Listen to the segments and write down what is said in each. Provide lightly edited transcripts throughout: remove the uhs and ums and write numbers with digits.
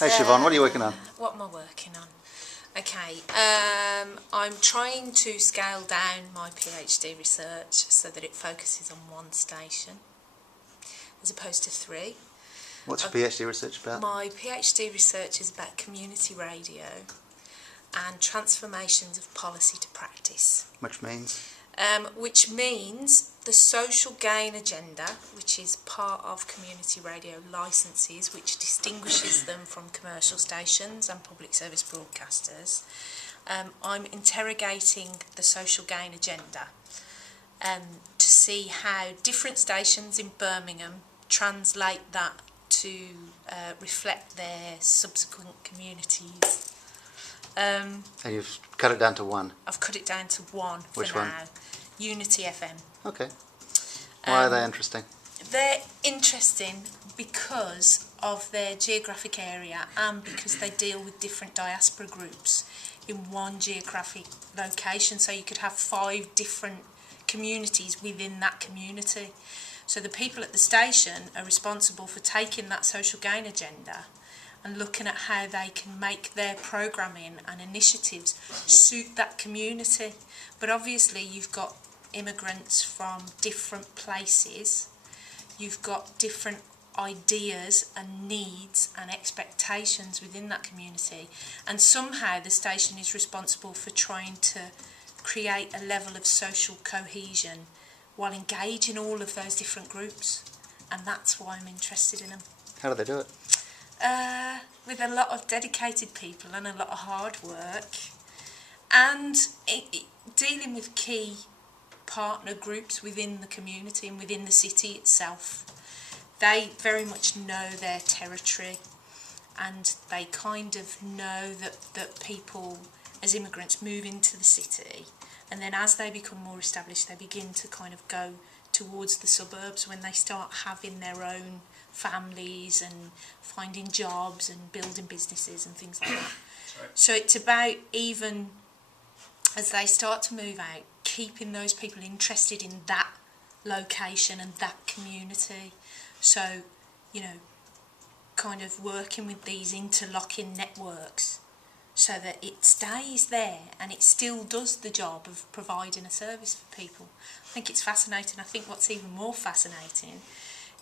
Hey Siobhan, what are you working on? What am I working on? Okay, I'm trying to scale down my PhD research so that it focuses on one station as opposed to 3. What's your PhD research about? My PhD research is about community radio and transformations of policy to practice. Which means? Which means the social gain agenda, which is part of community radio licences, which distinguishes them from commercial stations and public service broadcasters. I'm interrogating the social gain agenda to see how different stations in Birmingham translate that to reflect their subsequent communities. And you've cut it down to 1? I've cut it down to 1 for Which now. one? Unity FM. Okay. Why are they interesting? They're interesting because of their geographic area and because they deal with different diaspora groups in one geographic location. So you could have 5 different communities within that community. So the people at the station are responsible for taking that social gain agenda and looking at how they can make their programming and initiatives suit that community. But obviously you've got immigrants from different places, you've got different ideas and needs and expectations within that community, and somehow the station is responsible for trying to create a level of social cohesion while engaging all of those different groups, and that's why I'm interested in them. How do they do it? With a lot of dedicated people and a lot of hard work, and dealing with key partner groups within the community and within the city itself. They very much know their territory, and they kind of know that people as immigrants move into the city, and then as they become more established they begin to kind of go towards the suburbs when they start having their own families and finding jobs and building businesses and things like that. So it's about, even as they start to move out, keeping those people interested in that location and that community. So, you know, kind of working with these interlocking networks so that it stays there and it still does the job of providing a service for people. I think it's fascinating. I think what's even more fascinating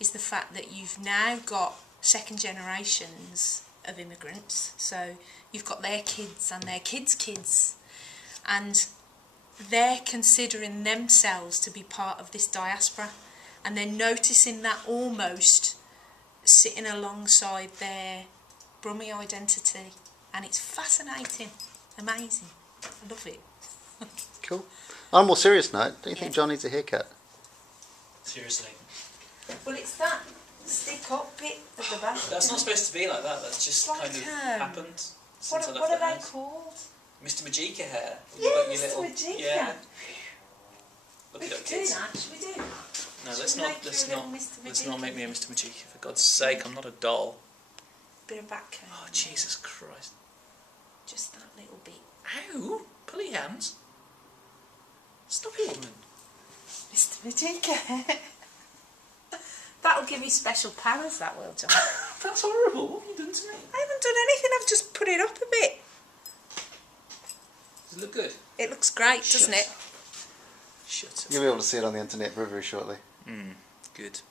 is the fact that you've now got second generations of immigrants. So you've got their kids and their kids' kids, and they're considering themselves to be part of this diaspora, and they're noticing that almost sitting alongside their Brummie identity, and it's fascinating, amazing. I love it. Cool. On a more serious note, don't you think John needs a haircut? Seriously. Well, it's that stick up bit at the back. That's not supposed to be like that. That's just like, kind of happened since I left what the are they house. called? Mr. Majika hair. Yeah, You've got Mr. your little, Majika. Yeah. Look We it up, could do kids. that. Should we do that? No, Should let's we not. make you Let's a little not. Mr. Let's not Majika? make me a Mr. Majika, for God's sake. I'm not a doll. Bit of back comb. Oh, Jesus Christ! Just that little bit. Ow! Pull your hands. Stop it, woman. Mr. Majika. That'll give you special powers, that will, John. That's horrible. What have you done to me? I haven't done anything, I've just put it up a bit. Does it look good? It looks great, doesn't it? Shut up. You'll be able to see it on the internet very, very shortly. Good.